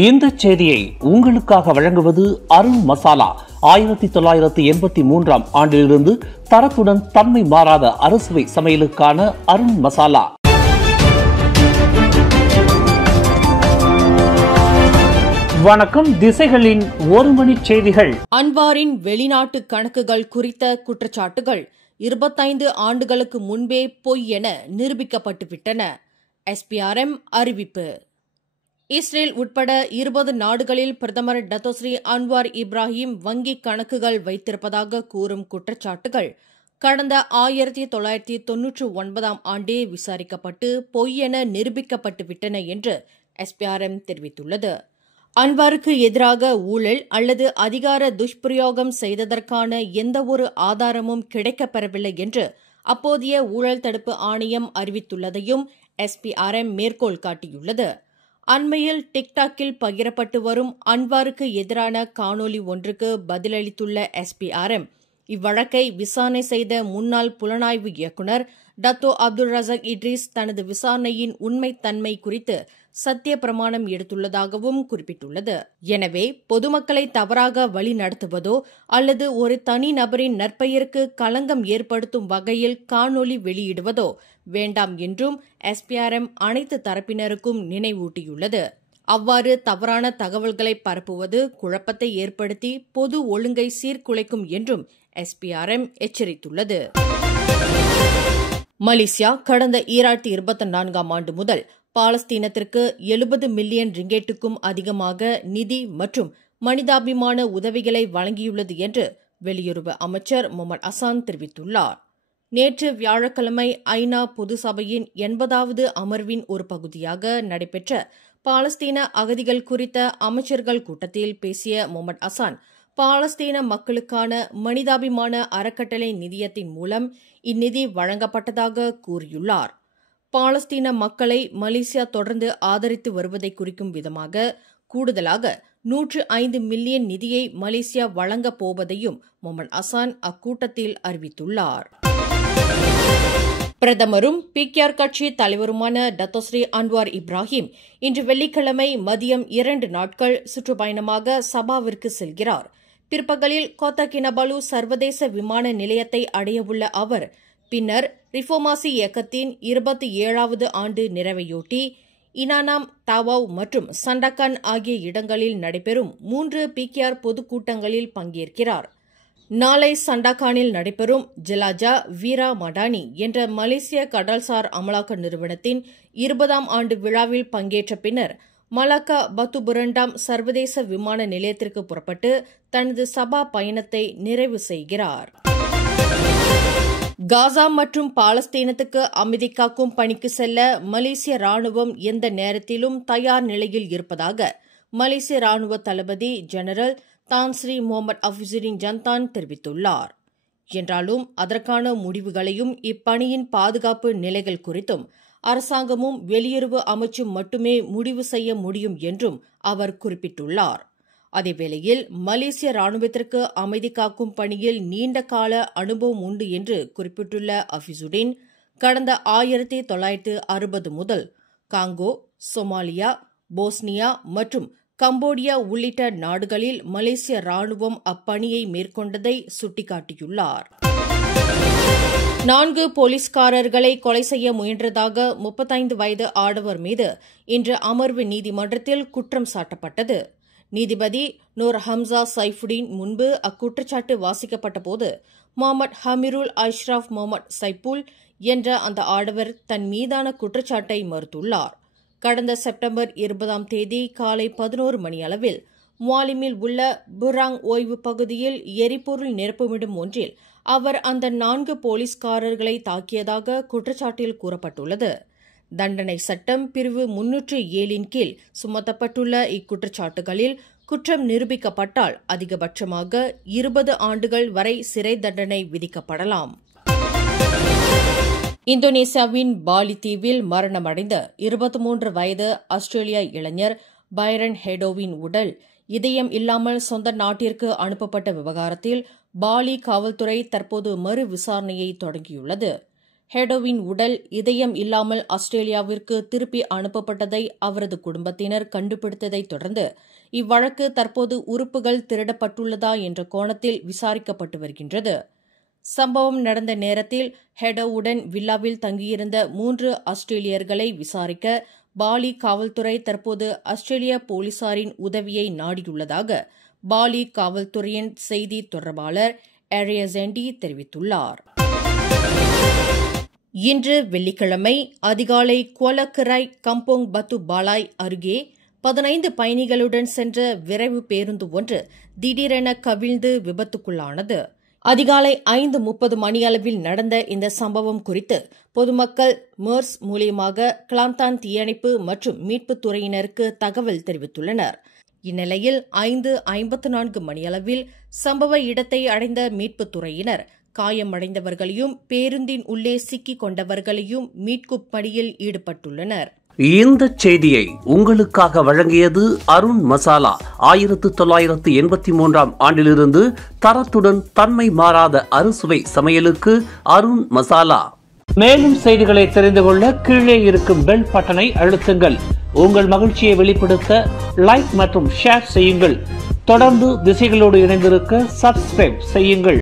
இந்த செய்தியை உங்களுக்காக வழங்குவது அருண் மசாலா. 1983 ஆண்டிலிருந்து தரத்துடன் தன்மை மாறாத அறுசுவை சமையலுக்கான அருண் மசாலா. வணக்கம். திசைகளின் ஒரு மணி செய்திகள். அன்வாரின் வெளிநாட்டு கணக்குகள் குறித்த குற்றச்சாட்டுகள் 25 ஆண்டுகளுக்கு முன்பே பொய் என நிரூபிக்கப்பட்டுவிட்டன. SPRM அறிவிப்பு. இஸ்ரேல் உட்பட 20 நாடுகளில் பிரதமர் டத்தோஸ்ரீ அன்வார் இப்ராஹிம் வங்கிக் கணக்குகள் வைத்திருப்பதாக கூறும் குற்றச்சாட்டுகள் கடந்த 1999 ஆண்டே விசாரிக்கப்பட்டு பொய் என நிரூபிக்கப்பட்டுவிட்டன என்று SPRM தெரிவித்துள்ளது. அன்வாருக்கு எதிராக ஊழல் அல்லது அதிகார துஷ்பிரயோகம் செய்ததற்கான எந்தவொரு ஆதாரமும் கிடைக்கப்பெறவில்லை என்று அப்போதைய ஊழல் தடுப்பு ஆணையம் அறிவித்துள்ளதையும் SPRM மேற்கோள் காட்டியுள்ளது. அண்மையில் டிக்டாக்கில் பகிரப்பட்டு வரும் அன்வாருக்கு எதிரான காணொலி ஒன்றுக்கு பதிலளித்துள்ள SPRM, இவ்வழக்கை விசாரணை செய்த முன்னாள் புலனாய்வு இயக்குநர் டத்தோ அப்துல் ரசாக் இட்ரிஸ் தனது விசாரணையின் உண்மைத்தன்மை குறித்து சத்திய பிரமாணம் எடுத்துள்ளதாகவும் குறிப்பிட்டுள்ளது. எனவே பொதுமக்களை தவறாக வழி நடத்துவதோ அல்லது ஒரு தனிநபரின் நற்பெயருக்கு களங்கம் ஏற்படுத்தும் வகையில் காணொலி வெளியிடுவதோ வேண்டாம் என்றும் SPRM அனைத்து தரப்பினருக்கும் நினைவூட்டியுள்ளது. அவ்வாறு தவறான தகவல்களை பரப்புவது குழப்பத்தை ஏற்படுத்தி பொது ஒழுங்கை சீர்குலைக்கும் என்றும் SPRM எச்சரித்துள்ளது. மலேசியா கடந்த 2024 ஆண்டு முதல் பாலஸ்தீனத்திற்கு 70 மில்லியன் ரிங்கெட்டுக்கும் அதிகமாக நிதி மற்றும் மனிதாபிமான உதவிகளை வழங்கியுள்ளது என்று வெளியுறவு அமைச்சர் முகமது ஹசான் தெரிவித்துள்ளார். நேற்று வியாழக்கிழமை ஐநா பொது சபையின் 80வது அமர்வின் ஒரு பகுதியாக நடைபெற்ற பாலஸ்தீன அகதிகள் குறித்த அமைச்சர்கள் கூட்டத்தில் பேசிய முகமது ஹசான், பாலஸ்தீன மக்களுக்கான மனிதாபிமான அறக்கட்டளை நிதியத்தின் மூலம் இந்நிதி வழங்கப்பட்டதாக கூறியுள்ளார். பாலஸ்தீன மக்களை மலேசியா தொடர்ந்து ஆதரித்து வருவதை குறிக்கும் விதமாக கூடுதலாக 105 மில்லியன் நிதியை மலேசியா வழங்கப் போவதையும் முகமது ஹசான் அக்கூட்டத்தில் அறிவித்துள்ளார். பிரதமரும் PKR கட்சி தலைவருமான டத்தோஸ்ரீ அன்வார் இப்ராஹிம் இன்று வெள்ளிக்கிழமை மதியம் 2 நாட்கள் சுற்றுப்பயணமாக சபாவிற்கு செல்கிறார். பிற்பகலில் கோத்தா கினபாலு சர்வதேச விமான நிலையத்தை அடையவுள்ள அவர் பின்னர் ரிஃபோமாசி இயக்கத்தின் 27வது ஆண்டு நிறைவையொட்டி இனானாம், தாவாவ் மற்றும் சண்டாக்கான் ஆகிய இடங்களில் நடைபெறும் 3 PKR பொதுக்கூட்டங்களில் பங்கேற்கிறார். நாளை சண்டாக்கானில் நடைபெறும் ஜெலாஜா வீரா மடானி என்ற மலேசிய கடல்சார் அமலாக்க நிறுவனத்தின் 20ஆம் ஆண்டு விழாவில் பங்கேற்ற பின்னர் மலாக்கா பத்துபுரண்டாம் சர்வதேச விமான நிலையத்திற்கு புறப்பட்டு தனது சபா பயணத்தை நிறைவு செய்கிறார். காசா மற்றும் பாலஸ்தீனத்துக்கு அமைதி காக்கும் பணிக்கு செல்ல மலேசிய ராணுவம் எந்த நேரத்திலும் தயார் நிலையில் இருப்பதாக மலேசிய ராணுவ தளபதி ஜெனரல் தான் ஸ்ரீ முகமது அஃபிசுடின் ஜன்தான் தெரிவித்துள்ளார். என்றாலும் அதற்கான முடிவுகளையும் இப்பணியின் பாதுகாப்பு நிலைகள் குறித்தும் அரசாங்கமும் வெளியுறவு அமைச்சும் மட்டுமே முடிவு செய்ய முடியும் என்றும் அவர் குறிப்பிட்டுள்ளார். அதேவேளையில் மலேசிய ராணுவத்திற்கு அமைதி காக்கும் பணியில் நீண்ட கால அனுபவம் உண்டு என்று குறிப்பிட்டுள்ள அஃபிசுடின், கடந்த 1960 முதல் காங்கோ, சொமாலியா, போஸ்னியா மற்றும் கம்போடியா உள்ளிட்ட நாடுகளில் மலேசிய ராணுவம் அப்பணியை மேற்கொண்டதை சுட்டிக்காட்டியுள்ளார். 4 போலீஸ்காரர்களை கொலை செய்ய முயன்றதாக 35 வயது ஆடவர் மீது இன்று அமர்வு நீதிமன்றத்தில் குற்றம் சாட்டப்பட்டது. நீதிபதி நூர் ஹம்சா சைஃபுடின் முன்பு அக்குற்றச்சாட்டு வாசிக்கப்பட்டபோது முகமது ஹமீருல் அஷ்ரப் முகமது சைப்புல் என்ற அந்த ஆடவர் தன் மீதான குற்றச்சாட்டை மறுத்துள்ளார். கடந்த செப்டம்பர் 20ஆம் தேதி காலை 11 மணி அளவில் முவாலிமில் உள்ள புராங் ஓய்வு பகுதியில் எரிபொருள் நிரப்புமிடம் ஒன்றில் அவர் அந்த 4 போலீஸ்காரர்களை தாக்கியதாக குற்றச்சாட்டில் கூறப்பட்டுள்ளது. தண்டனை சட்டம் பிரிவு 307 கீழ் சுமத்தப்பட்டுள்ள இக்குற்றச்சாட்டுகளில் குற்றம் நிரூபிக்கப்பட்டால் அதிகபட்சமாக 20 ஆண்டுகள் வரை சிறை தண்டனை விதிக்கப்படலாம். இந்தோனேசியாவின் பாலி தீவில் மரணமடைந்த 23 வயது ஆஸ்திரேலிய இளைஞர் பைரன் ஹெடோவின் உடல் இதயம் இல்லாமல் சொந்த நாட்டிற்கு அனுப்பப்பட்ட விவகாரத்தில் பாலி காவல்துறை தற்போது மறு விசாரணையை தொடங்கியுள்ளது. ஹெடோவின் உடல் இதயம் இல்லாமல் ஆஸ்திரேலியாவிற்கு திருப்பி அனுப்பப்பட்டதை அவரது குடும்பத்தினர் கண்டுபிடித்ததைத் தொடர்ந்து இவ்வழக்கு தற்போது உறுப்புகள் திருடப்பட்டுள்ளதா என்ற கோணத்தில் விசாரிக்கப்பட்டு வருகின்றது. சம்பவம் நடந்த நேரத்தில் ஹெடோவுடன் வில்லாவில் தங்கியிருந்த 3 ஆஸ்திரேலியர்களை விசாரிக்க பாலி காவல்துறை தற்போது ஆஸ்திரேலிய போலீசாரின் உதவியை நாடியுள்ளதாக பாலி காவல்துறையின் செய்தி தொடர்பாளர் ஏரியசெண்டி தெரிவித்துள்ளார். இன்று வெள்ளிக்கிழமை அதிகாலை கோலக்கராய் கம்போங் பத்து பாலாய் அருகே 15 பயணிகளுடன் சென்ற விரைவு பேருந்து ஒன்று திடீரென கவிழ்ந்து விபத்துக்குள்ளானது. அதிகாலை 5:30 மணியளவில் நடந்த இந்த சம்பவம் குறித்து பொதுமக்கள் MERS மூலியமாக கிளாந்தான் தீயணைப்பு மற்றும் மீட்புத் துறையினருக்கு தகவல் தெரிவித்துள்ளனர். இந்நிலையில் 5:54 மணியளவில் சம்பவ இடத்தை அடைந்த மீட்புத் துறையினர் காயமடைந்தவர்களையும் பேருந்தின் உள்ளே சிக்கிக் கொண்டவர்களையும் மீட்கும் பணியில் ஈடுபட்டுள்ளனர். இந்த செய்தியை உங்களுக்காக வழங்கியது அருண் மசாலா. 1983ஆம் ஆண்டிலிருந்து தரத்துடன் தன்மை மாறாத அறுசுவை சமையலுக்கு அருண் மசாலா. மேலும் செய்திகளை தெரிந்து கொள்ள கீழே இருக்கும் பெல் பட்டனை அழுத்துங்கள். உங்கள் மகிழ்ச்சியை வெளிப்படுத்த லைக் மற்றும் ஷேர் செய்யுங்கள். தொடர்ந்து திசைகளோடு இணைந்திருக்க சப்ஸ்கிரைப் செய்யுங்கள்.